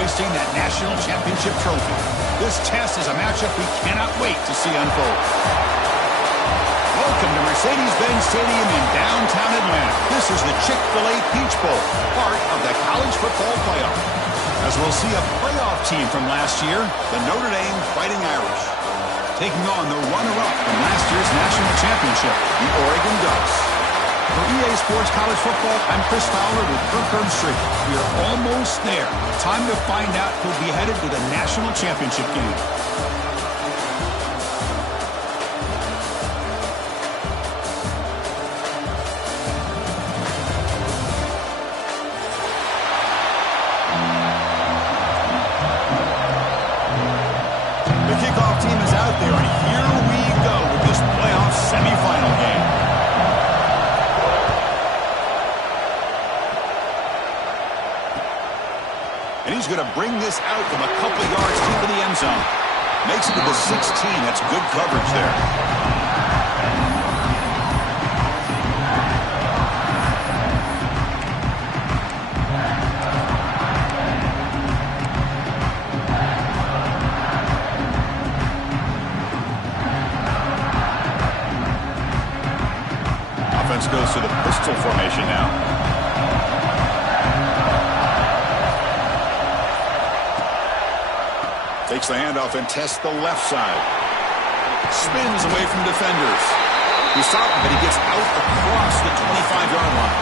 hoisting that national championship trophy. This test is a matchup we cannot wait to see unfold. Welcome to Mercedes-Benz Stadium in downtown Atlanta. This is the Chick-fil-A Peach Bowl, part of the college football playoff. As we'll see a playoff team from last year, the Notre Dame Fighting Irish, taking on the runner-up from last year's national championship, the Oregon Ducks. For EA Sports College Football, I'm Chris Fowler with Kirk Herbstreit. We are almost there. Time to find out who'll be headed to the national championship game. The kickoff team is out there, and here we go with this playoff semifinal game. And he's going to bring this out from a couple of yards deep in the end zone. Makes it to the 16. That's good coverage there. Offense goes to the pistol formation now. Takes the handoff and tests the left side. Spins away from defenders. He's stopped, but he gets out across the 25-yard line.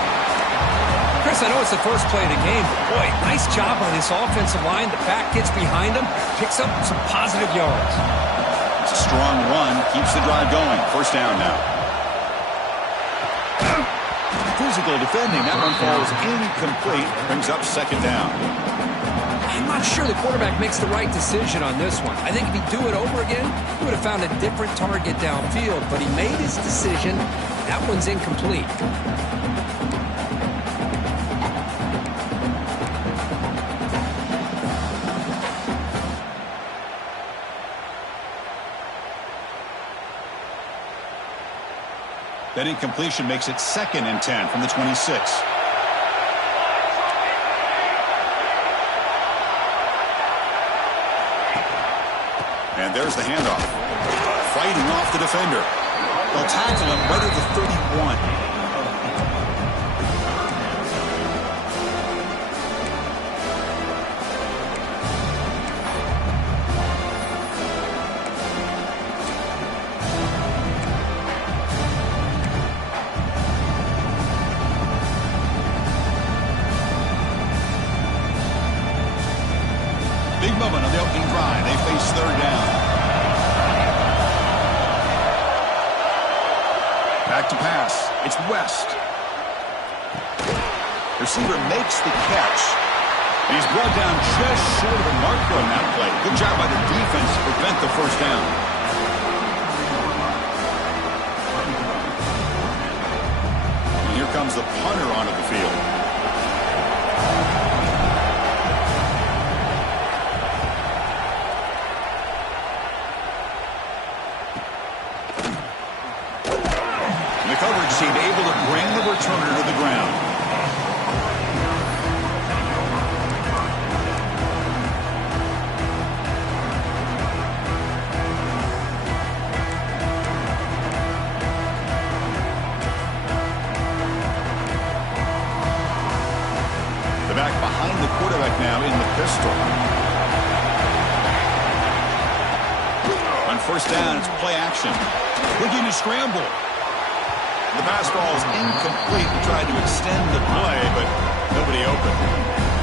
Chris, I know it's the first play of the game, but boy, nice job by this offensive line. The back gets behind him, picks up some positive yards. It's a strong run, keeps the drive going. First down now. Physical defending. That one falls incomplete. Brings up second down. I'm not sure the quarterback makes the right decision on this one. I think if he'd do it over again, he would have found a different target downfield, but he made his decision. That one's incomplete. That incompletion makes it 2nd and 10 from the 26. And there's the handoff. Fighting off the defender. They'll tackle him right at the 31. Big moment on the opening drive. They face third down. Back to pass. It's West. Receiver makes the catch. And he's brought down just short of the marker on that play. Good job by the defense to prevent the first down. And here comes the punter onto the field. Team able to bring the returner to the ground. The back behind the quarterback now in the pistol. On first down, it's play action. Looking to scramble. The pass ball is incomplete. He tried to extend the play, but nobody open.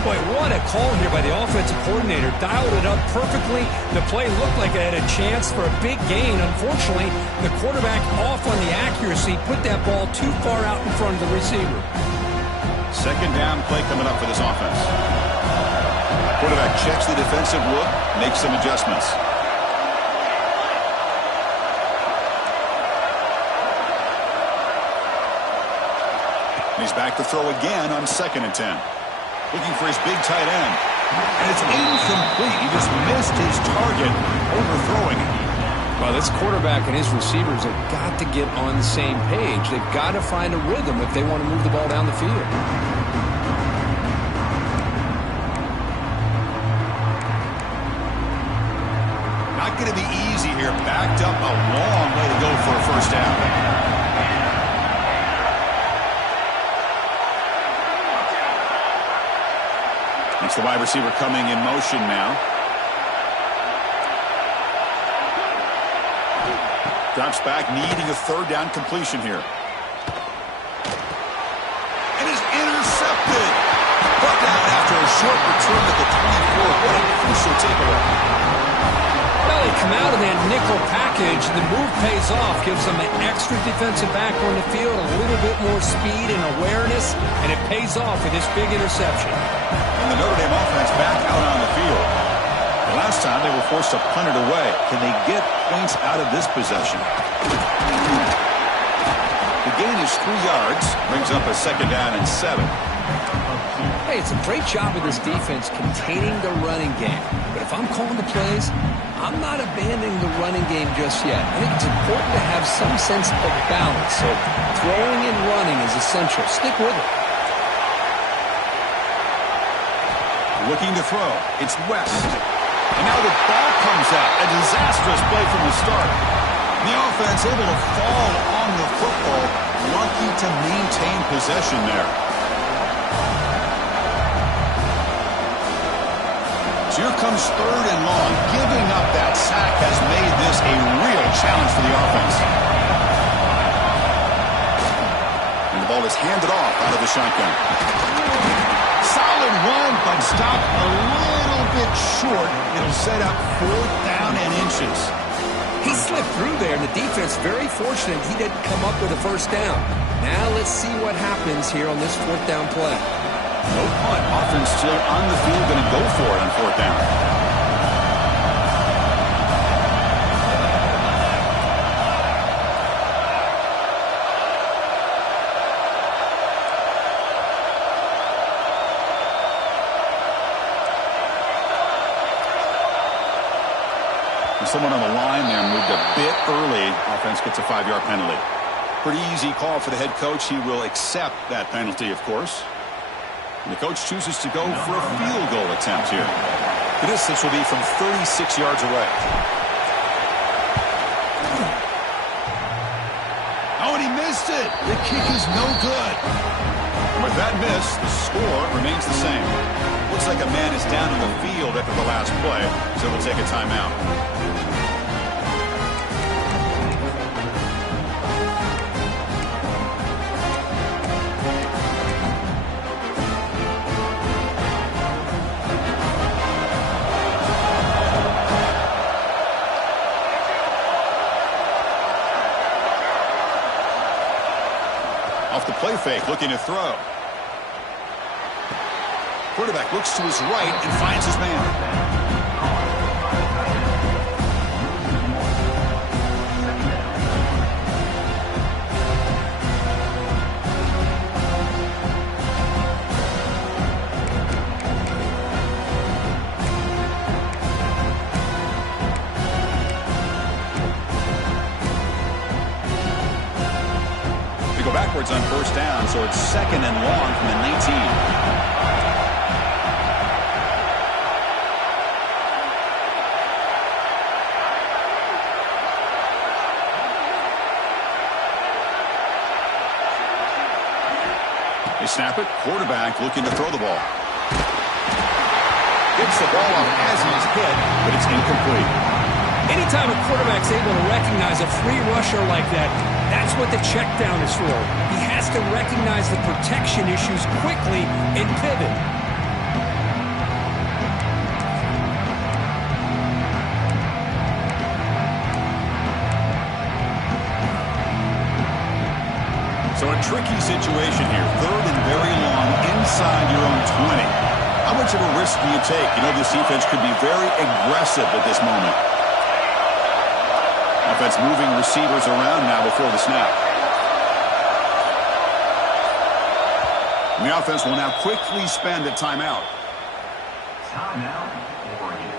Boy, what a call here by the offensive coordinator. Dialed it up perfectly. The play looked like it had a chance for a big gain. Unfortunately, the quarterback off on the accuracy, put that ball too far out in front of the receiver. Second down play coming up for this offense. Quarterback checks the defensive look, makes some adjustments. He's back to throw again on 2nd and 10. Looking for his big tight end. And it's incomplete. He just missed his target, overthrowing it. Well, this quarterback and his receivers have got to get on the same page. They've got to find a rhythm if they want to move the ball down the field. not going to be easy here. Backed up a long way to go for a first down. It's the wide receiver coming in motion now. Drops back, needing a third down completion here. And is intercepted. Brought down after a short return at the 24. What a crucial takeaway. Well, they come out of that nickel package. The move pays off, gives them an extra defensive back on the field, a little bit more speed and awareness, and it pays off with this big interception. And the Notre Dame offense back out on the field. The last time they were forced to punt it away. Can they get points out of this possession? The gain is 3 yards. Brings up a second down and 7. Hey, it's a great job of this defense containing the running game. But if I'm calling the plays, I'm not abandoning the running game just yet. I think it's important to have some sense of balance. So throwing and running is essential. Stick with it. Looking to throw. It's West. And now the ball comes out. A disastrous play from the start. The offense able to fall on the football. Lucky to maintain possession there. So here comes third and long. Giving up that sack has made this a real challenge for the offense. And the ball is handed off out of the shotgun. Solid run, but stopped a little bit short. It'll set up 4th down and inches. He slipped through there, and the defense very fortunate he didn't come up with a first down. Now let's see what happens here on this 4th down play. No punt. Offense still on the field, going to go for it on 4th down. Someone on the line there moved a bit early. Offense gets a 5-yard penalty. Pretty easy call for the head coach. He will accept that penalty, of course. And the coach chooses to go for a field goal attempt here. The distance will be from 36 yards away. Oh, and he missed it. The kick is no good. And with that miss, the score remains the same. Looks like a man is down in the field after the last play, so we'll take a timeout. Off the play fake, looking to throw. Quarterback looks to his right and finds his man. They go backwards on first down, so it's 2nd and long from the 19. They snap it. Quarterback looking to throw the ball. Gets the ball off as he's hit, but it's incomplete. Anytime a quarterback's able to recognize a free rusher like that, that's what the check down is for. He has to recognize the protection issues quickly and pivot. So a tricky situation here. 3rd and very long inside your own 20. How much of a risk do you take? You know, this defense could be very aggressive at this moment. Offense moving receivers around now before the snap. And the offense will now quickly spend a timeout. Timeout, Oregon.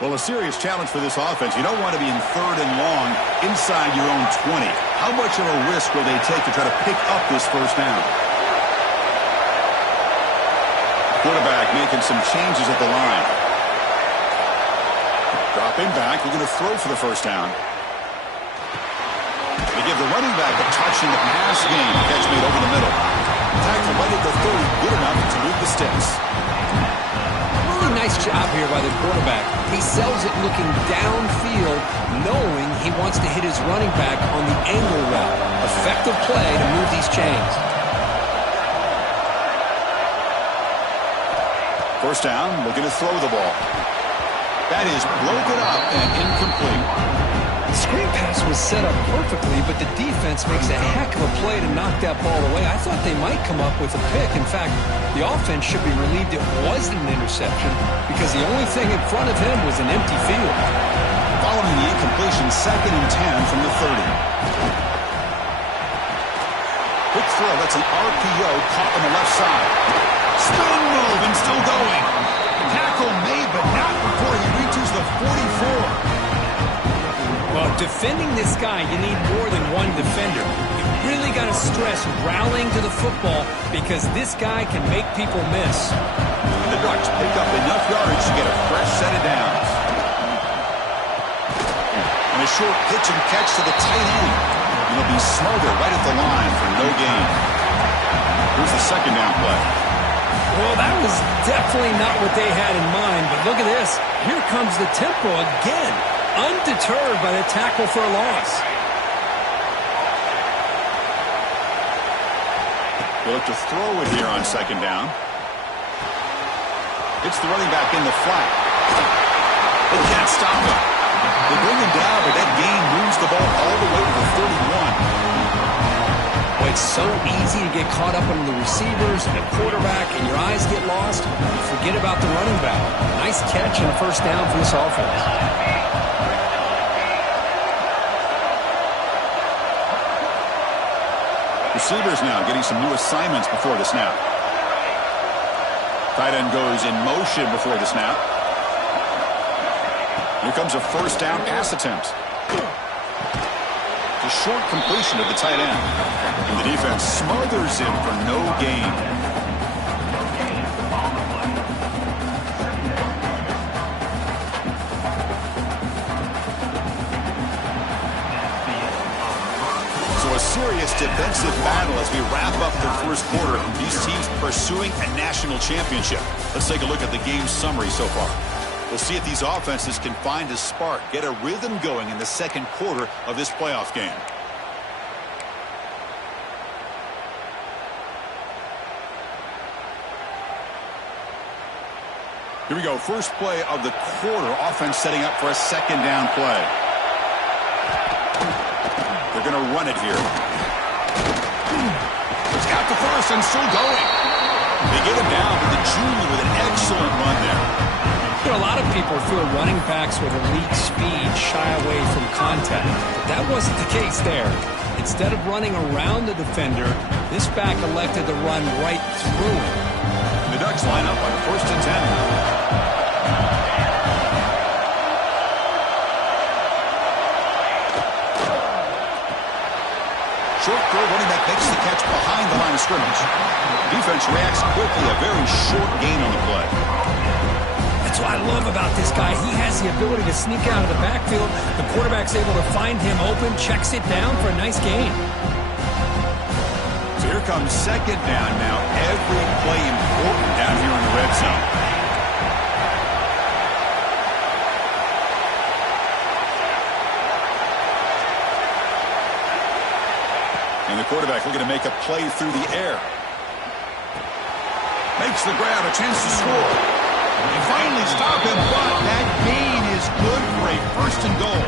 Well, a serious challenge for this offense. You don't want to be in 3rd and long inside your own 20. How much of a risk will they take to try to pick up this first down? Quarterback making some changes at the line. Dropping back, looking to throw for the first down. They give the running back a touch in the pass game. Catch made over the middle. Tackle right at the 30, good enough to move the sticks. Really nice job here by the quarterback. He sells it looking downfield, knowing he wants to hit his running back on the angle route. Effective play to move these chains. First down, looking to throw the ball. That is broken up and incomplete. The screen pass was set up perfectly, but the defense makes a heck of a play to knock that ball away. I thought they might come up with a pick. In fact, the offense should be relieved it wasn't an interception because the only thing in front of him was an empty field. Following the incompletion, 2nd and 10 from the 30. Quick throw, that's an RPO caught on the left side. Spin move and still going. Tackle made, but not before he reaches the 44. Well, defending this guy, you need more than one defender. You really got to stress rallying to the football because this guy can make people miss. The Ducks pick up enough yards to get a fresh set of downs. And a short pitch and catch to the tight end. It'll be smothered right at the line for no gain. Here's the 2nd down play. Well, that was definitely not what they had in mind, but look at this. Here comes the tempo again. Undeterred by the tackle for a loss. They'll look to throw it here on 2nd down. It's the running back in the flat. They can't stop him. They bring him down, but that gain moves the ball all the way to the 31. Well, it's so easy to get caught up on the receivers and the quarterback, and your eyes get lost. You forget about the running back. Nice catch and a first down for this offense. Receivers now getting some new assignments before the snap. Tight end goes in motion before the snap. Here comes a first down pass attempt. The short completion of the tight end. And the defense smothers him for no gain. A serious defensive battle as we wrap up the first quarter. These teams pursuing a national championship. Let's take a look at the game summary so far. We'll see if these offenses can find a spark, get a rhythm going in the second quarter of this playoff game. Here we go. First play of the quarter. Offense setting up for a 2nd down play. They're going to run it here. It's got the first and still going. They get him down to the junior with an excellent run there. You know, a lot of people feel running backs with elite speed shy away from contact. But that wasn't the case there. Instead of running around the defender, this back elected to run right through him. The Ducks line up on 1st and 10. Short throw, running back makes the catch behind the line of scrimmage. Defense reacts quickly, a very short gain on the play. That's what I love about this guy. He has the ability to sneak out of the backfield. The quarterback's able to find him open, checks it down for a nice gain. So here comes 2nd down now. Every play important down here in the red zone. And the quarterback looking to make a play through the air. Makes the grab, a chance to score. They finally stop him, but that gain is good for a 1st and goal.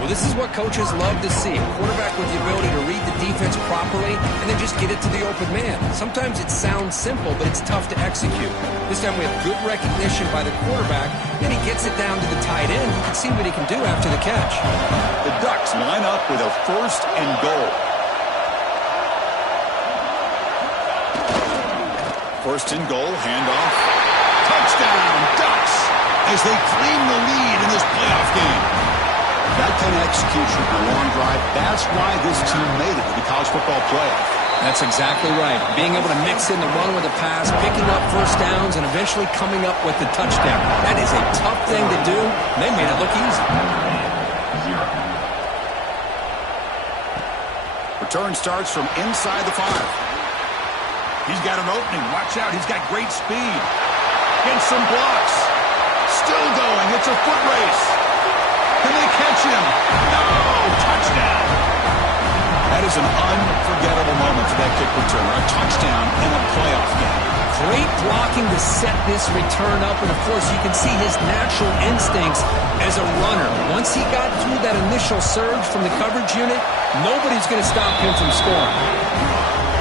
Well, this is what coaches love to see. A quarterback with the ability to read the defense properly and then just get it to the open man. Sometimes it sounds simple, but it's tough to execute. This time we have good recognition by the quarterback, and he gets it down to the tight end. You can see what he can do after the catch. The Ducks line up with a 1st and goal. 1st and goal, handoff. Touchdown, Ducks, as they claim the lead in this playoff game. That kind of execution on a long drive, that's why this team made it to the college football playoff. That's exactly right. Being able to mix in the run with the pass, picking up first downs, and eventually coming up with the touchdown. That is a tough thing to do. They made it look easy. Return starts from inside the 5. He's got an opening. Watch out. He's got great speed. Gets some blocks. Still going. It's a foot race. Can they catch him? No! Touchdown. That is an unforgettable moment for that kick returner. A touchdown in a playoff game. Great blocking to set this return up, and of course you can see his natural instincts as a runner. Once he got through that initial surge from the coverage unit, nobody's going to stop him from scoring.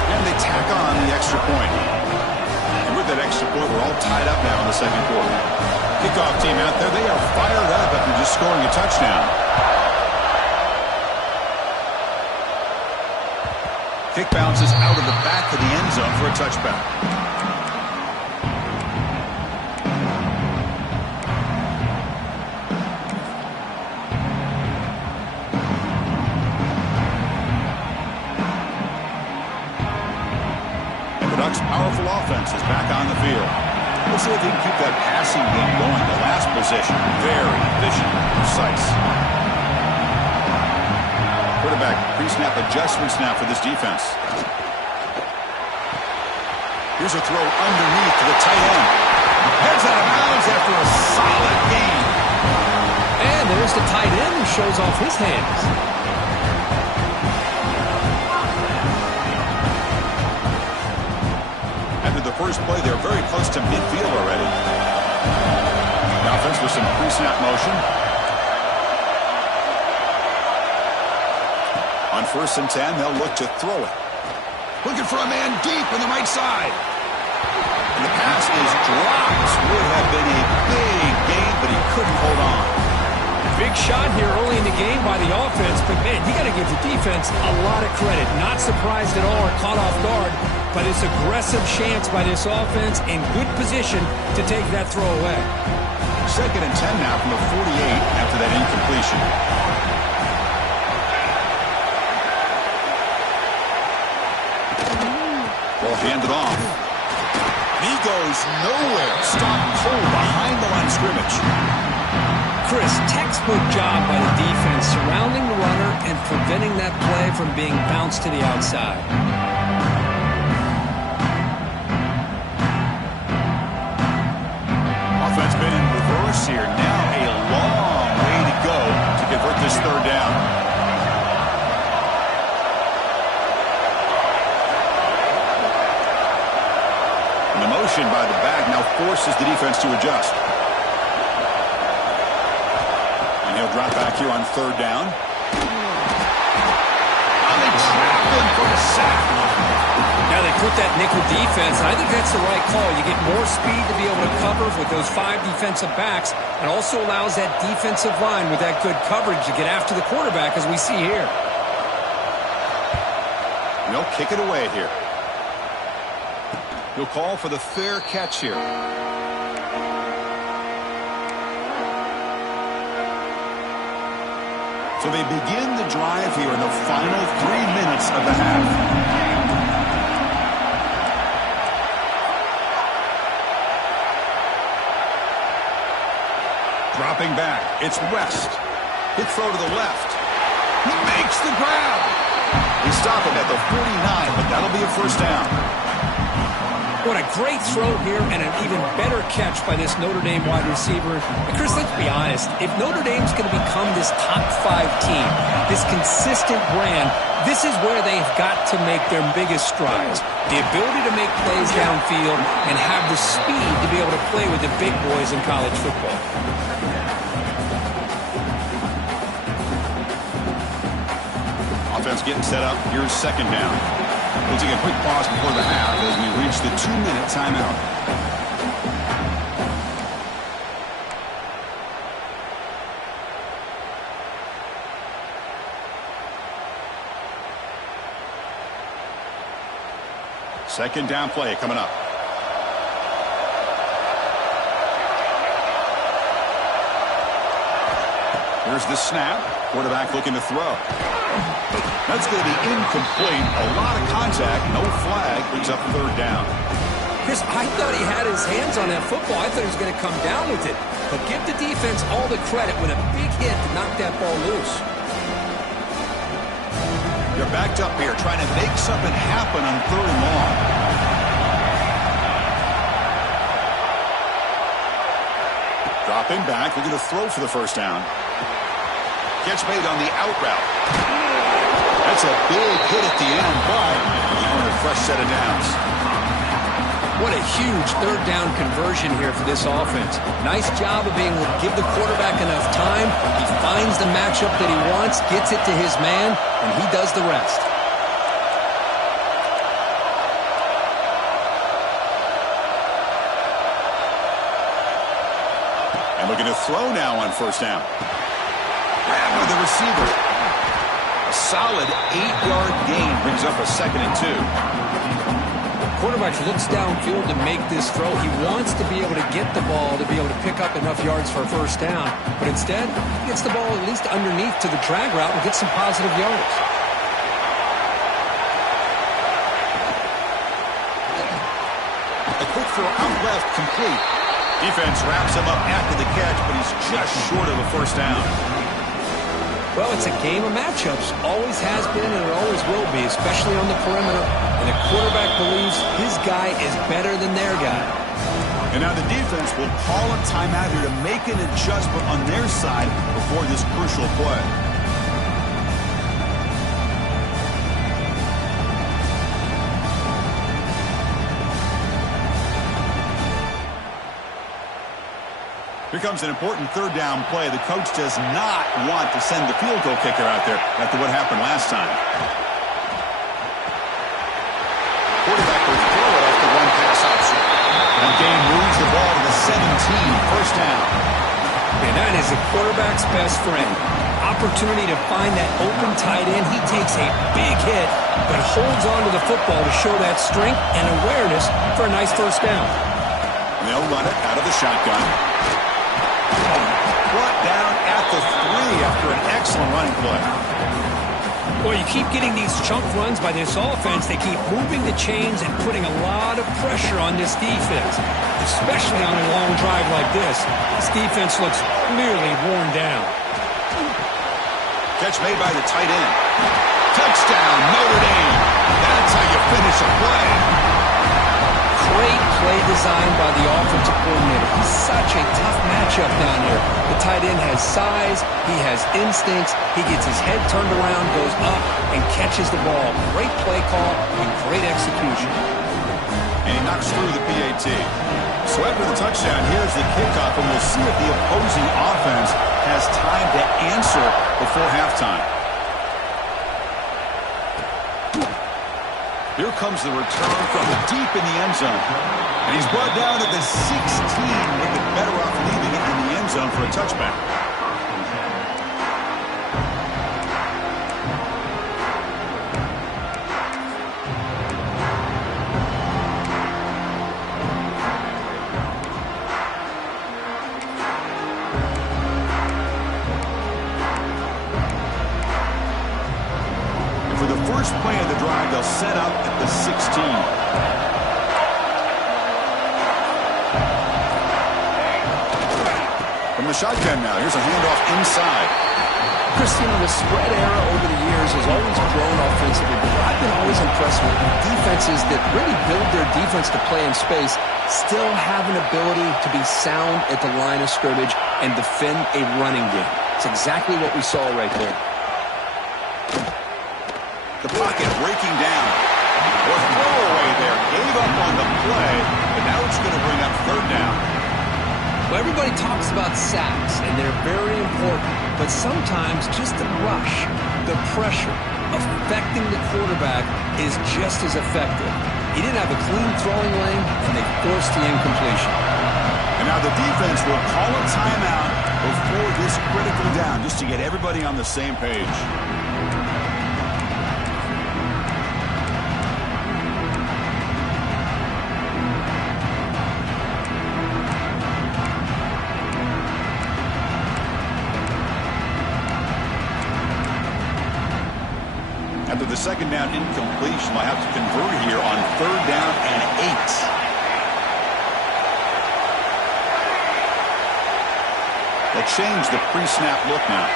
And they tack on the extra point. And with that extra point, we're all tied up now in the second quarter. Kickoff team out there, they are fired up after just scoring a touchdown. Kick bounces out of the back of the end zone for a touchback. And the Ducks' powerful offense is back on the field. We'll see if they can keep that passing game going. The last possession, very efficient, precise. Quarterback pre-snap adjustment snap for this defense. Here's a throw underneath to the tight end. Heads out of bounds after a solid gain. And there's the tight end who shows off his hands. After the first play, they're very close to midfield already. The offense with some pre-snap motion. On 1st and 10, they'll look to throw it. Looking for a man deep on the right side. And the pass is dropped. Would have been a big gain, but he couldn't hold on. Big shot here early in the game by the offense, but man, you got to give the defense a lot of credit. Not surprised at all or caught off guard, but it's aggressive chance by this offense in good position to take that throw away. 2nd and 10 now from the 48 after that incompletion. Ball handed off. He goes nowhere. Stopped cold behind the line of scrimmage. Chris, textbook job by the defense surrounding the runner and preventing that play from being bounced to the outside. Offense been in reverse here. Now a long way to go to convert this 3rd down. And the motion by the back now forces the defense to adjust. He'll drop back here on 3rd down. Oh, they trapped him for a sack. Now they put that nickel defense, and I think that's the right call. You get more speed to be able to cover with those 5 defensive backs, and also allows that defensive line with that good coverage to get after the quarterback, as we see here. No, kick it away here. He'll call for the fair catch here. So they begin the drive here in the final 3 minutes of the half. Dropping back, it's West. Good throw to the left. He makes the grab. They stop him at the 49, but that'll be a 1st down. What a great throw here and an even better catch by this Notre Dame wide receiver. And Chris, let's be honest. If Notre Dame's going to become this top 5 team, this consistent brand, this is where they've got to make their biggest strides. The ability to make plays downfield and have the speed to be able to play with the big boys in college football. Offense getting set up. Here's 2nd down. We'll take a quick pause before the half as we reach the 2-minute timeout. Second down play coming up. Here's the snap. Quarterback looking to throw. That's going to be incomplete. A lot of contact. No flag. Brings up third down. Chris, I thought he had his hands on that football. I thought he was going to come down with it. But give the defense all the credit with a big hit to knock that ball loose. You're backed up here trying to make something happen on third and long. Dropping back, looking to throw for the first down. Catch made on the out route. That's a big hit at the end, but on a fresh set of downs. What a huge third down conversion here for this offense. Nice job of being able to give the quarterback enough time. He finds the matchup that he wants, gets it to his man, and he does the rest. And looking to throw now on first down. Grab with the receiver. A solid 8-yard gain brings up a 2nd and 2. Quarterback looks downfield to make this throw. He wants to be able to get the ball to be able to pick up enough yards for a first down. But instead, he gets the ball at least underneath to the drag route and gets some positive yards. A quick throw out left, complete. Defense wraps him up after the catch, but he's just short of a first down. Well, it's a game of matchups. Always has been and it always will be, especially on the perimeter. And the quarterback believes his guy is better than their guy. And now the defense will call a timeout here to make an adjustment on their side before this crucial play. Here comes an important third down play. The coach does not want to send the field goal kicker out there after what happened last time. Quarterback will throw it off the one-pass option. And Game moves the ball to the 17, first down. And that is a quarterback's best friend. Opportunity to find that open tight end. He takes a big hit, but holds on to the football to show that strength and awareness for a nice first down. And they'll run it out of the shotgun. Brought down at the 3 after an excellent running play. Well, you keep getting these chunk runs by this offense. They keep moving the chains and putting a lot of pressure on this defense, especially on a long drive like this. This defense looks clearly worn down. Catch made by the tight end. Touchdown, Notre Dame. That's how you finish a play. Great play design by the offensive coordinator. He's such a tough matchup down here. The tight end has size, he has instincts, he gets his head turned around, goes up, and catches the ball. Great play call and great execution. And he knocks through the PAT. So after the touchdown, here's the kickoff, and we'll see if the opposing offense has time to answer before halftime. Here comes the return from deep in the end zone. And he's brought down at the 16, making it better off leaving it in the end zone for a touchback. For the first play of the drive, they'll set up at the 16. From the shotgun now, here's a handoff inside. Christian, the spread era over the years has always grown offensively, but I've been always impressed with defenses that really build their defense to play in space, still have an ability to be sound at the line of scrimmage and defend a running game. It's exactly what we saw right there. The pocket breaking down. Was throwaway there. Gave up on the play, but now it's going to bring up third down. Well, everybody talks about sacks, and they're very important. But sometimes just the rush, the pressure, affecting the quarterback is just as effective. He didn't have a clean throwing lane, and they forced the incompletion. And now the defense will call a timeout before this critical down, just to get everybody on the same page. second down incompletion. They'll have to convert here on 3rd down and 8. They'll change the pre-snap look now.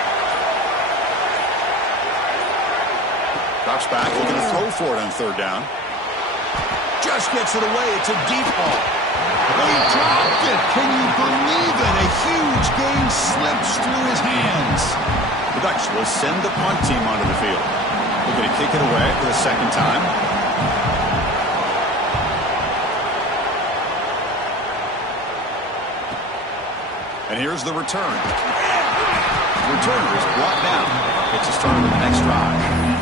Drops back, looking to throw for it on 3rd down. Just gets it away. It's a deep ball. He dropped it. Can you believe it? A huge gain slips through his hands. The Dutch will send the punt team onto the field. Looking to kick it away for the second time. And here's the return. The returner is brought down. It's a start of the next drive.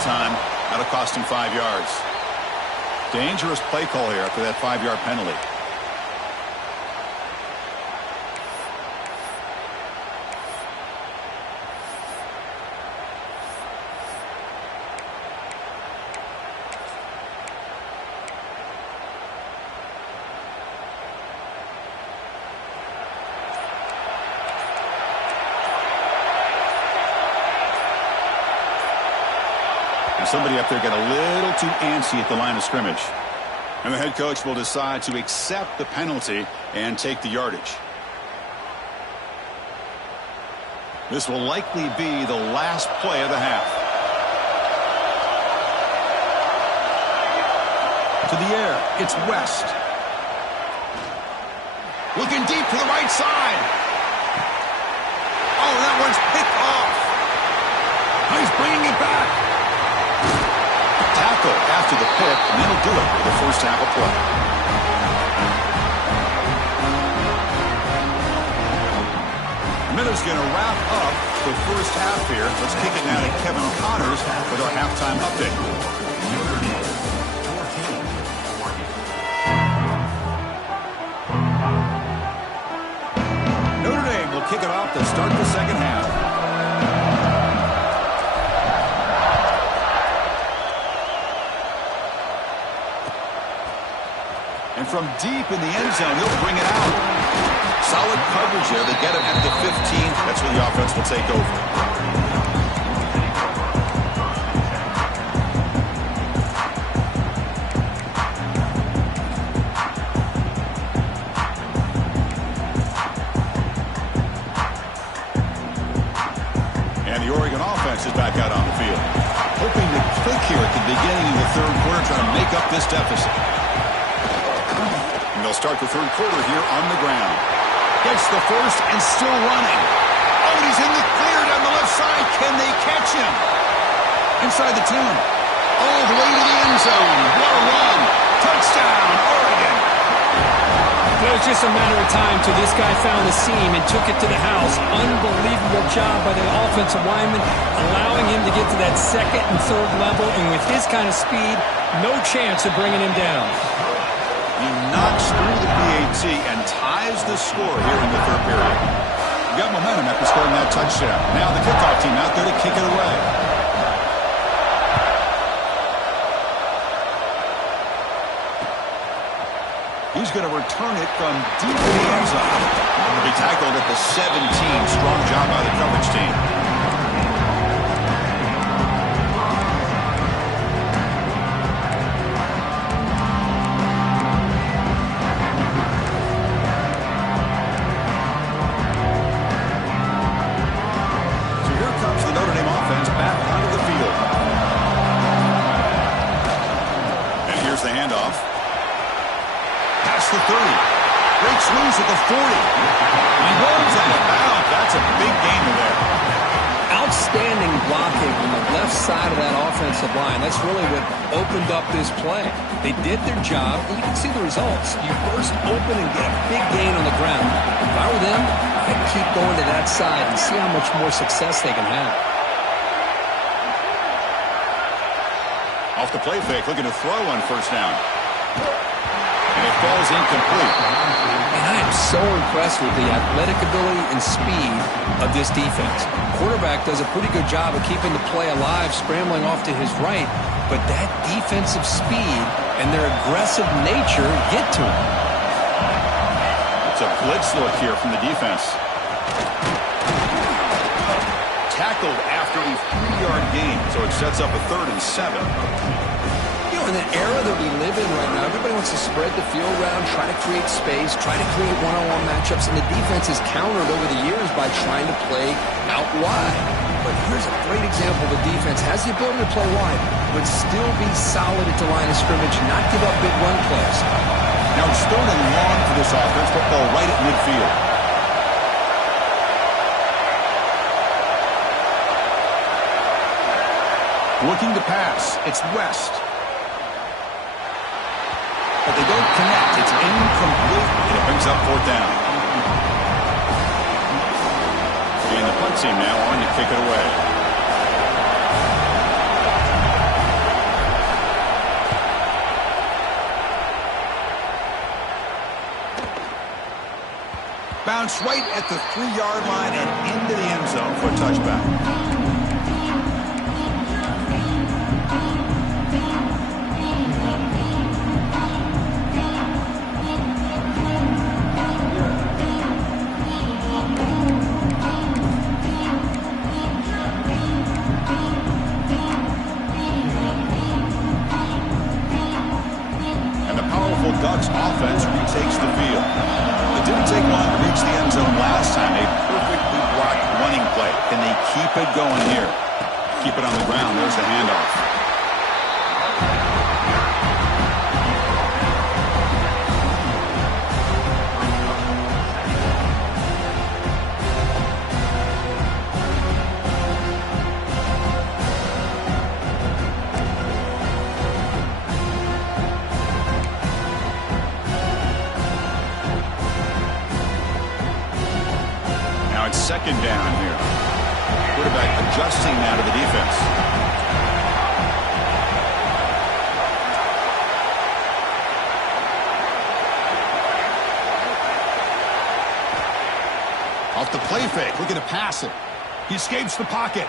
Time. That'll cost him 5 yards. Dangerous play call here after that 5-yard penalty. Somebody up there got a little too antsy at the line of scrimmage. And the head coach will decide to accept the penalty and take the yardage. This will likely be the last play of the half. To the air, it's West. Looking deep to the right side. Oh, that one's picked off. He's bringing it back. Tackle after the pick, and that'll do it for the first half of play. Miller's going to wrap up the first half here. Let's kick it now to Kevin Connors with our halftime update. Notre Dame will kick it off to start the second half. And from deep in the end zone, he'll bring it out. Solid coverage there. They get him at the 15. That's where the offense will take over. And the Oregon offense is back out on the field. Hoping to click here at the beginning of the third quarter, trying to make up this deficit. They'll start the third quarter here on the ground. Gets the first and still running. Oh, and he's in the clear down the left side. Can they catch him? Inside the 10. All the way to the end zone. What a run. Touchdown, Oregon. It was just a matter of time till this guy found the seam and took it to the house. Unbelievable job by the offensive lineman, allowing him to get to that second and third level. And with his kind of speed, no chance of bringing him down. He knocks through the PAT and ties the score here in the third period. We got momentum after scoring that touchdown. Now the kickoff team out there to kick it away. He's going to return it from deep in the end zone. He'll be tackled at the 17. Strong job by the coverage team. The 30. Breaks loose at the 40. He rolls out of bounds. That's a big gain there. Outstanding blocking on the left side of that offensive line. That's really what opened up this play. They did their job, and you can see the results. You burst open and get a big gain on the ground. If I were them, I'd keep going to that side and see how much more success they can have. Off the play fake, looking to throw on first down. And it falls incomplete. And I am so impressed with the athletic ability and speed of this defense. Quarterback does a pretty good job of keeping the play alive, scrambling off to his right, but that defensive speed and their aggressive nature get to him. It's a blitz look here from the defense. Tackled after a 3-yard gain, so it sets up a 3rd and 7. In the era that we live in right now, everybody wants to spread the field around, try to create space, try to create one-on-one matchups, and the defense has countered over the years by trying to play out wide. But here's a great example of a defense has the ability to play wide, but still be solid at the line of scrimmage, not give up big run plays. Now it's 3rd and long for this offense, football right at midfield. Looking to pass, it's West. But they don't connect. It's incomplete, and it brings up 4th down. And the punt team now on to kick it away. Bounce right at the 3-yard line and into the end zone for a touchback. Ducks offense retakes the field. It didn't take long to reach the end zone last time. A perfectly blocked running play. Can they keep it going here? Keep it on the ground. There's the handoff. Second down here. Quarterback adjusting now to the defense. Off the play fake, looking to pass it. He escapes the pocket.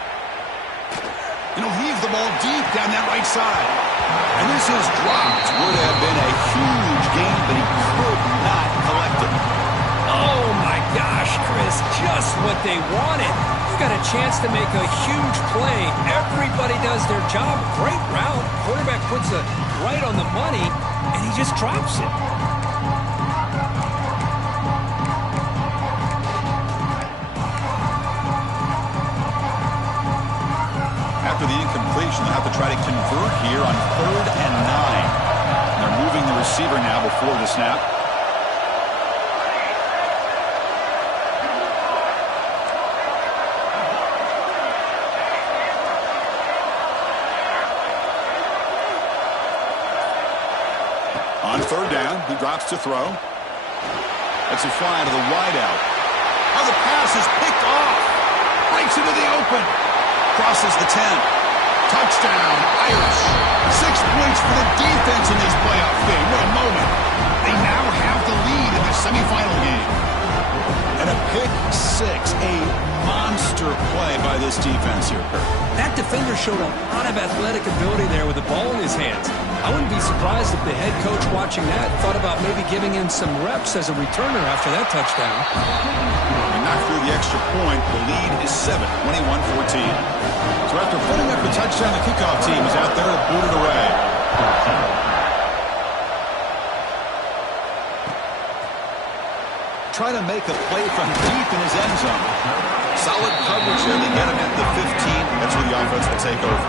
And he'll heave the ball deep down that right side. And this is dropped. Would have been a huge gain, but he could not collect it. Oh, my gosh, Chris, just what they wanted. You got a chance to make a huge play. Everybody does their job. Great route. Quarterback puts it right on the money, and he just drops it. After the incompletion, they'll have to try to convert here on 3rd and 9. And they're moving the receiver now before the snap. On 3rd down, he drops to throw. That's a fly to the wideout. Oh, the pass is picked off. Breaks into the open. Crosses the 10. Touchdown, Irish. 6 points for the defense in this playoff game. What a moment. They now have the lead in the semifinal game. And a pick 6, a monster play by this defense here, Kurt. That defender showed a lot of athletic ability there with the ball in his hands. I wouldn't be surprised if the head coach watching that thought about maybe giving him some reps as a returner after that touchdown. And not through the extra point, the lead is 7, 21-14. So after putting up the touchdown, the kickoff team is out there to boot it away. Trying to make a play from deep in his end zone. Solid coverage here. They get him at the 15. That's where the offense will take over.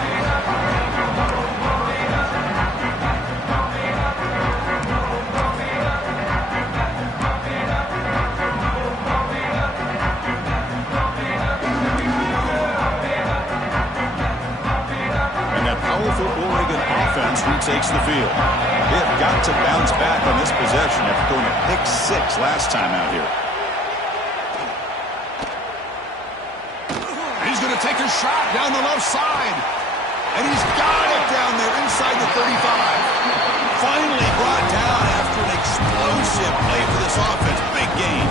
Retakes the field. They have got to bounce back on this possession after throwing a pick 6 last time out here. He's going to take a shot down the left side. And he's got it down there inside the 35. Finally brought down after an explosive play for this offense. Big gain.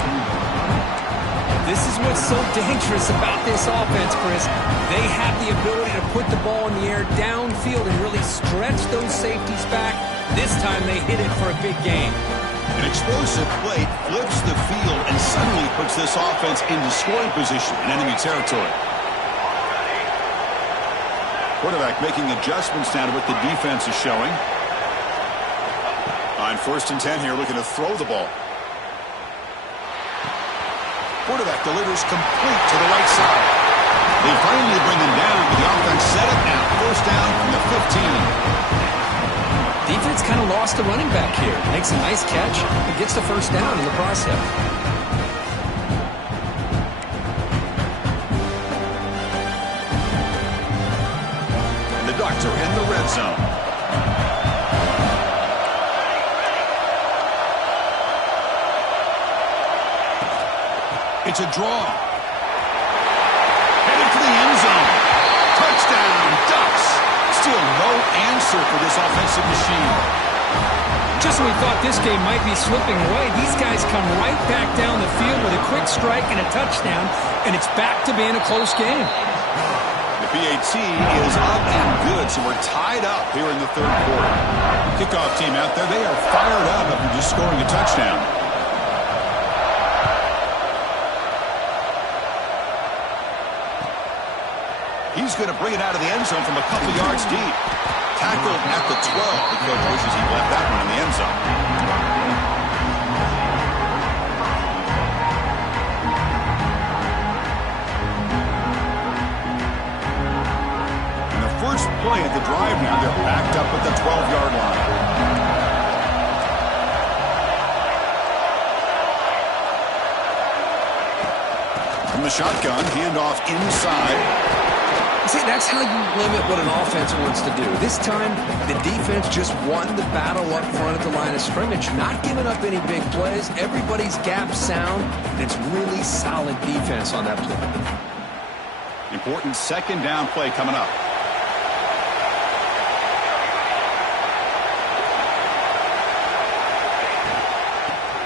This is what's so dangerous about this offense, Chris. They have the ability to put the ball in the air downfield and really stretch those safeties back. This time they hit it for a big gain. An explosive play flips the field and suddenly puts this offense into scoring position in enemy territory. Quarterback making adjustments now to what the defense is showing. On 1st and 10 here, looking to throw the ball. Quarterback delivers complete to the right side. They finally bring him down, but the offense set it now. 1st down from the 15. Defense kind of lost the running back here. Makes a nice catch and gets the 1st down in the process. And the Ducks are in the red zone. It's a draw. Headed for the end zone. Touchdown, Ducks. Still no answer for this offensive machine. Just when we thought this game might be slipping away, these guys come right back down the field with a quick strike and a touchdown, and it's back to being a close game. The PAT is up and good, so we're tied up here in the 3rd quarter. Kickoff team out there, they are fired up after just scoring a touchdown. He's going to bring it out of the end zone from a couple yards deep. Tackled at the 12. The coach wishes he left that one in the end zone. And the first play of the drive now, they're backed up at the 12-yard line. From the shotgun, handoff inside. See, that's how you limit what an offense wants to do. This time, the defense just won the battle up front at the line of scrimmage, not giving up any big plays. Everybody's gap sound, and it's really solid defense on that play. Important 2nd down play coming up.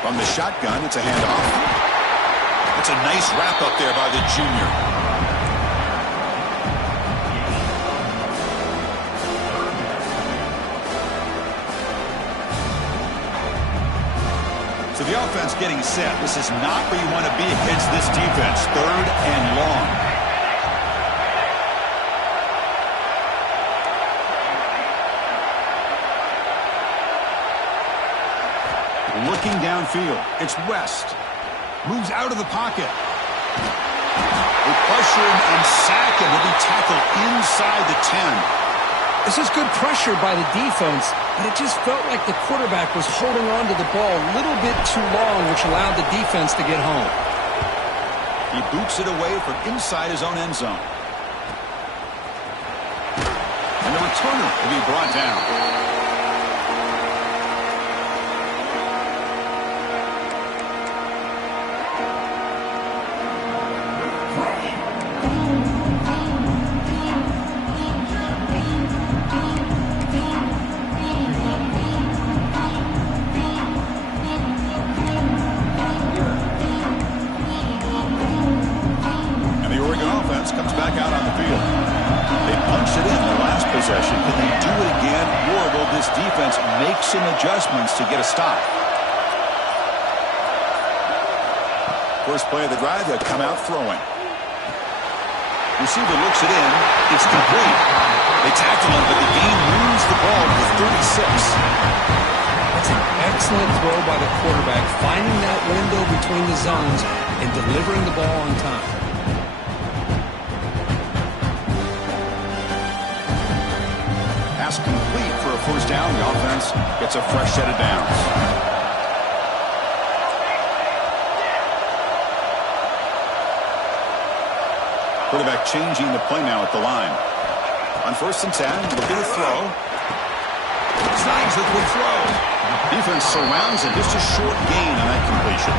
From the shotgun, it's a handoff. It's a nice wrap up there by the junior. So the offense getting set. This is not where you want to be against this defense. 3rd and long. Looking downfield. It's West. Moves out of the pocket. They pressure him and sack him. He'll be tackled inside the 10. This is good pressure by the defense, but it just felt like the quarterback was holding on to the ball a little bit too long, which allowed the defense to get home. He boots it away from inside his own end zone. And the returner will be brought down. Adjustments to get a stop. First play of the drive, they'll come out throwing. Receiver looks it in. It's complete. They tackle him, but the game moves the ball to the 36. That's an excellent throw by the quarterback, finding that window between the zones and delivering the ball on time. Pass complete for a 1st down. The offense gets a fresh set of downs. Quarterback changing the play now at the line. On 1st and 10, looking to throw. Snags with the throw. Defense surrounds it. Just a short gain on that completion.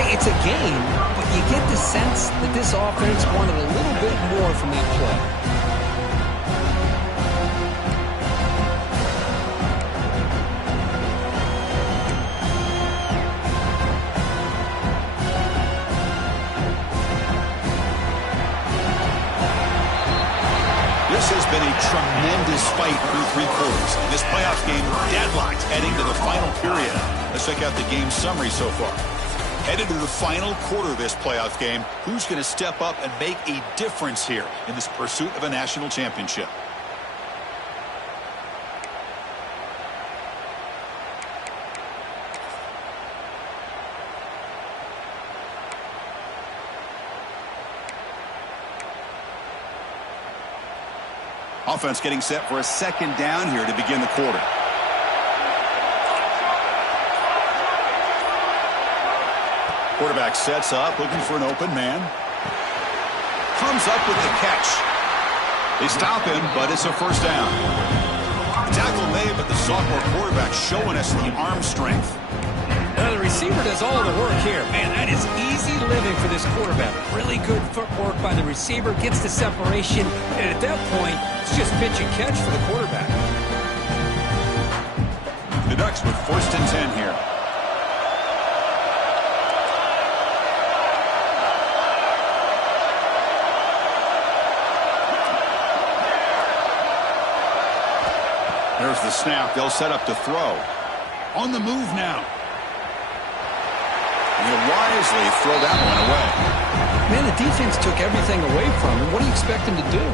Hey, it's a gain, but you get the sense that this offense wanted a little bit more from that play. been a tremendous fight through 3 quarters. This playoff game deadlocked heading to the final period. Let's check out the game summary so far. Headed to the final quarter of this playoff game, who's going to step up and make a difference here in this pursuit of a national championship? Offense getting set for a second down here to begin the quarter. Quarterback sets up, looking for an open man. Comes up with the catch. They stop him, but it's a first down. Tackle made, but the sophomore quarterback showing us the arm strength. Now the receiver does all the work here. Man, that is easy living for this quarterback. Really good footwork by the receiver, gets the separation, and at that point, it's just pitch and catch for the quarterback. The Ducks with 1st and 10 here. There's the snap. They'll set up to throw. On the move now. And he'll wisely throw that one away. Man, the defense took everything away from him. What do you expect him to do?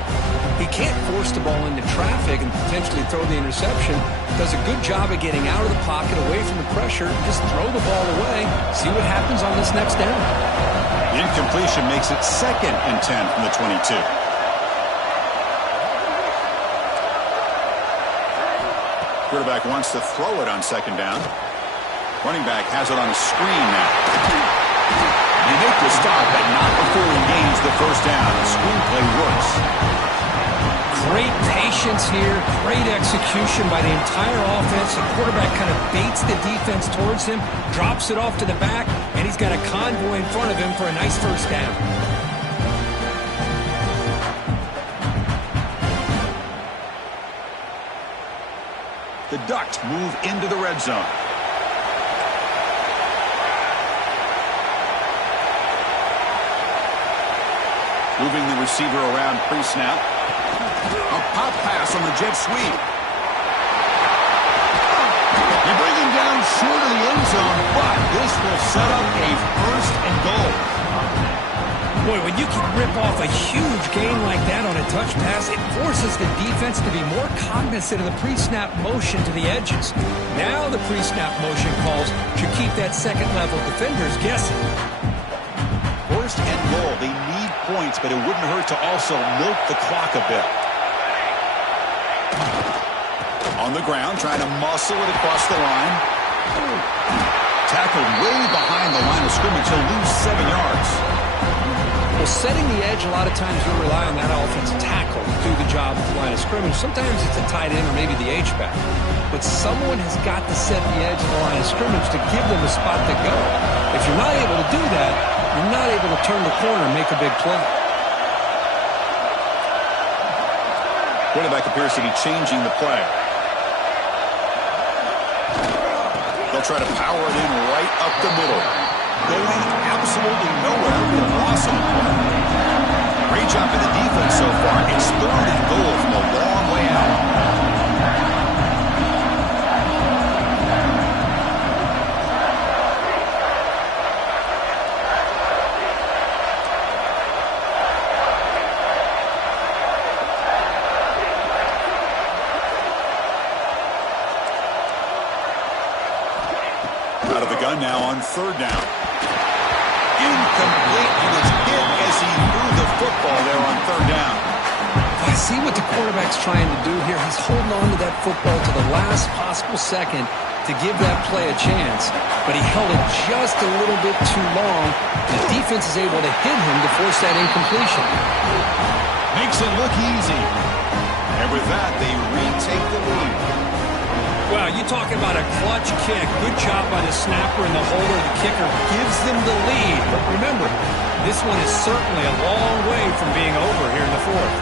He can't force the ball into traffic and potentially throw the interception. Does a good job of getting out of the pocket, away from the pressure, just throw the ball away. See what happens on this next down. The incompletion makes it 2nd and 10 from the 22. Quarterback wants to throw it on 2nd down. Running back has it on a screen now. They make the stop, but not before he gains the first down. The screenplay works. Great patience here. Great execution by the entire offense. The quarterback kind of baits the defense towards him, drops it off to the back, and he's got a convoy in front of him for a nice first down. The Ducks move into the red zone. Moving the receiver around pre-snap. A pop pass on the jet sweep. They bring him down short of the end zone, but this will set up a 1st and goal. Boy, when you can rip off a huge gain like that on a touch pass, it forces the defense to be more cognizant of the pre-snap motion to the edges. Now the pre-snap motion calls should keep that second-level defenders guessing. 1st and goal. They need points, but it wouldn't hurt to also milk the clock a bit. On the ground, trying to muscle it across the line. Tackled way behind the line of scrimmage. He'll lose 7 yards. Well, setting the edge, a lot of times you'll rely on that offensive tackle to do the job at the line of scrimmage. Sometimes it's a tight end or maybe the H-back. But someone has got to set the edge of the line of scrimmage to give them a spot to go. If you're not able to do that, you're not able to turn the corner and make a big play. Quarterback appears to be changing the play. They'll try to power it in right up the middle. Going absolutely nowhere with a loss on the play. Great job by the defense so far. It's 3rd and goal from a long way out. Out of the gun now on 3rd down. Incomplete. He was hit as he threw the football there on 3rd down. I see what the quarterback's trying to do here. He's holding on to that football to the last possible second to give that play a chance. But he held it just a little bit too long. The defense is able to hit him to force that incompletion. Makes it look easy. And with that, they retake the lead. Wow, you talking about a clutch kick. Good job by the snapper and the holder. The kicker gives them the lead. But remember, this one is certainly a long way from being over here in the 4th.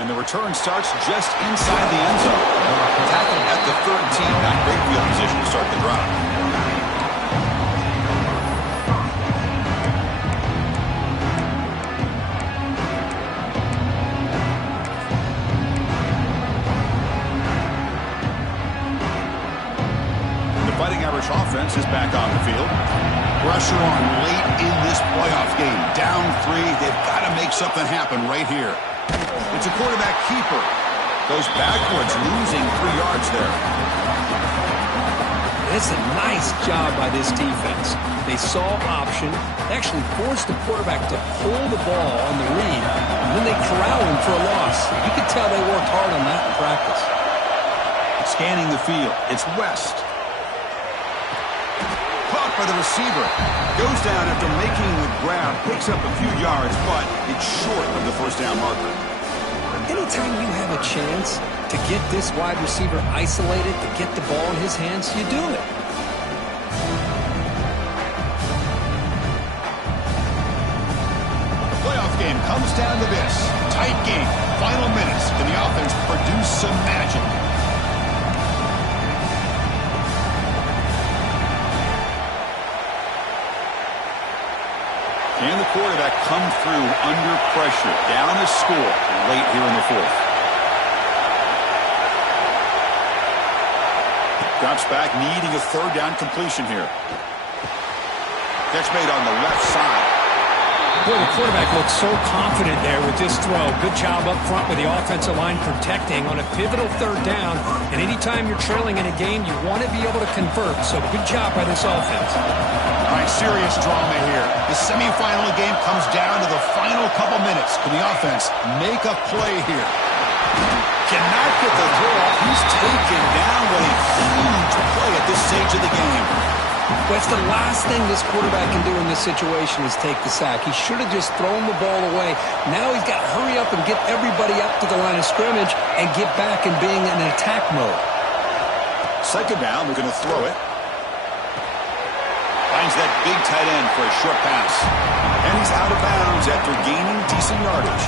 And the return starts just inside the end zone. Tackled at the 13. Not great field position to start the drive. Fighting Irish offense is back on the field. Pressure on late in this playoff game. Down 3. They've got to make something happen right here. It's a quarterback keeper. Goes backwards, losing 3 yards there. It's a nice job by this defense. They saw option, actually forced the quarterback to pull the ball on the read, and then they corral him for a loss. You could tell they worked hard on that in practice. Scanning the field. It's West. Caught by the receiver. Goes down after making the grab. Picks up a few yards, but it's short of the first down marker. Anytime you have a chance to get this wide receiver isolated, to get the ball in his hands, you do it. The playoff game comes down to this. Tight game. Final minutes. Can the offense produce some magic? Can the quarterback come through under pressure? Down a score late here in the 4th. Drops back, needing a 3rd down completion here. Catch made on the left side. Boy, the quarterback looks so confident there with this throw. Good job up front with the offensive line protecting on a pivotal 3rd down. And anytime you're trailing in a game, you want to be able to convert. So good job by this offense. All right, serious drama here. The semifinal game comes down to the final couple minutes. Can the offense make a play here? Cannot get the throw off. He's taken down with a huge play at this stage of the game. That's the last thing this quarterback can do in this situation is take the sack. He should have just thrown the ball away. Now he's got to hurry up and get everybody up to the line of scrimmage and get back in being in attack mode. 2nd down, they're going to throw it. Finds that big tight end for a short pass. And he's out of bounds after gaining decent yardage.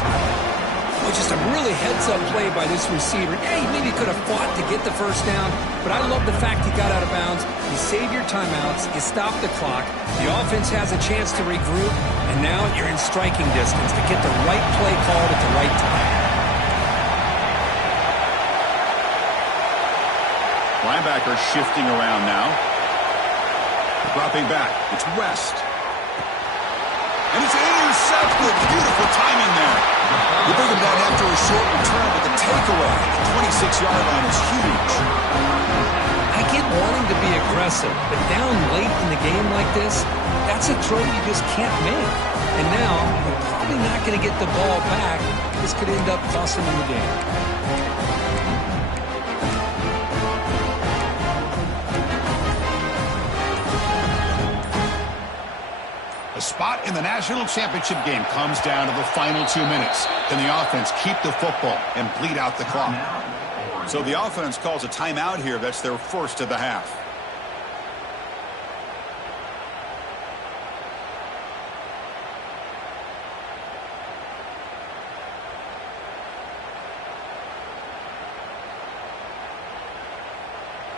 Well, just a really heads-up play by this receiver. Yeah, he maybe could have fought to get the 1st down, but I love the fact he got out of bounds. You save your timeouts, you stop the clock, the offense has a chance to regroup, and now you're in striking distance to get the right play called at the right time. Linebacker shifting around now. Dropping back. It's West. And it's intercepted. Beautiful timing there. You bring him down after a short return, but the takeaway, the 26-yard line is huge. I get wanting to be aggressive, but down late in the game like this, that's a throw you just can't make. And now, you're probably not going to get the ball back. This could end up costing him the game. The spot in the national championship game comes down to the final 2 minutes. Can the offense keep the football and bleed out the clock? So the offense calls a timeout here. That's their 1st of the half.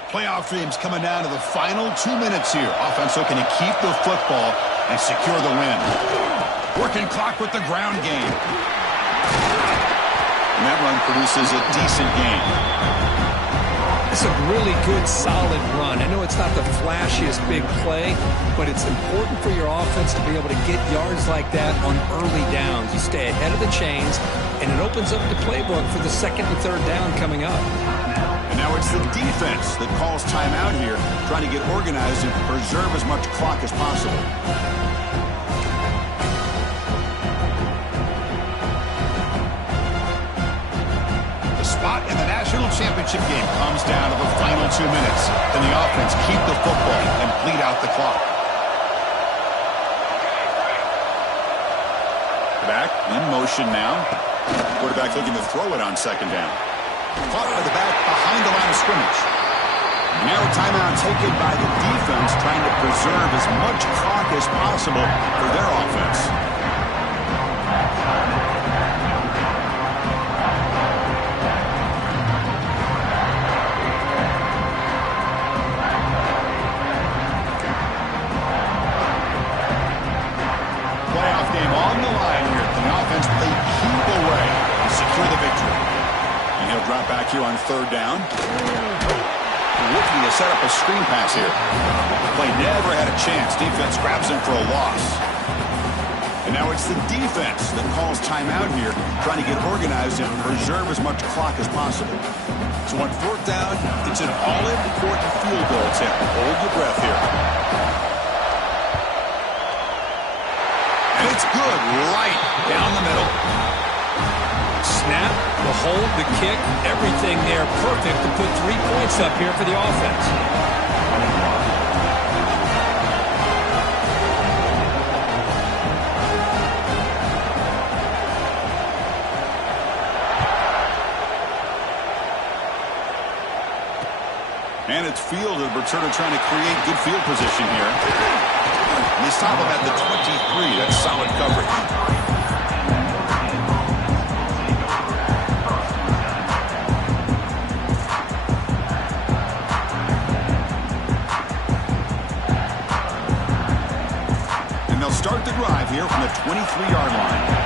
Playoff dreams coming down to the final 2 minutes here. Offense looking to keep the football and secure the win. Working clock with the ground game. And that run produces a decent gain. It's a really good, solid run. I know it's not the flashiest big play, but it's important for your offense to be able to get yards like that on early downs. You stay ahead of the chains, and it opens up the playbook for the 2nd and 3rd down coming up. And now it's the defense that calls timeout here, trying to get organized and preserve as much clock as possible. The spot in the national championship game comes down to the final 2 minutes. Can the offense keep the football and bleed out the clock? Back in motion now. Quarterback looking to throw it on 2nd down. Caught by the back behind the line of scrimmage. Now a timeout taken by the defense, trying to preserve as much clock as possible for their offense. game on the line here. The offense played cube away to secure the victory. And he'll drop back here on 3rd down. Looking to set up a screen pass here. Play never had a chance. Defense grabs him for a loss. And now it's the defense that calls timeout here, trying to get organized and preserve as much clock as possible. So on 4th down, it's an all-important field goal attempt. Hold your breath here. And it's good right down the middle. Snap, the hold, the kick, everything there perfect to put 3 points up here for the offense. And it's fielded. Returner trying to create good field position here. And they stop him at the 23. That's solid coverage. And they'll start the drive here from the 23-yard line.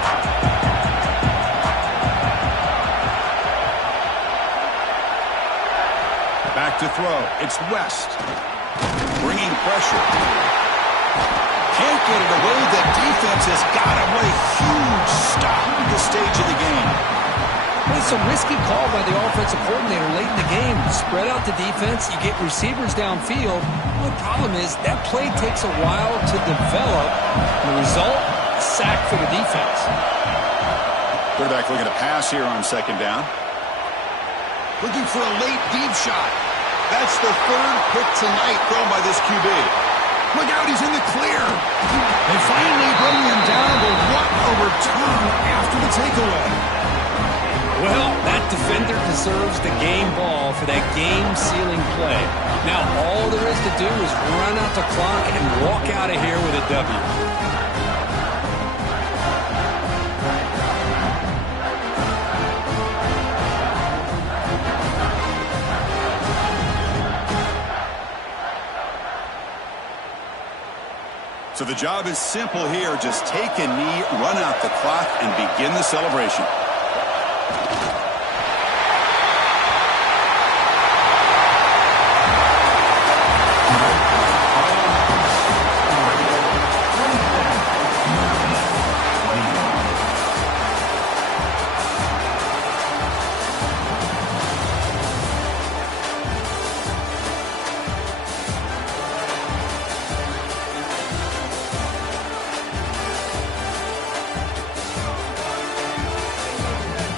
Back to throw. It's West. Bringing pressure. Can't get it away. The defense has got him. What a huge stop at this stage of the game. Well, it's a risky call by the offensive coordinator late in the game. Spread out the defense. You get receivers downfield. Well, the problem is that play takes a while to develop. The result, a sack for the defense. Quarterback looking to pass here on 2nd down. Looking for a late deep shot. That's the 3rd pick tonight thrown by this QB. Look out, he's in the clear. They finally bring him down, but what a return after the takeaway. Well, that defender deserves the game ball for that game-sealing play. Now, all there is to do is run out the clock and walk out of here with a W. So the job is simple here. Just take a knee, run out the clock, and begin the celebration.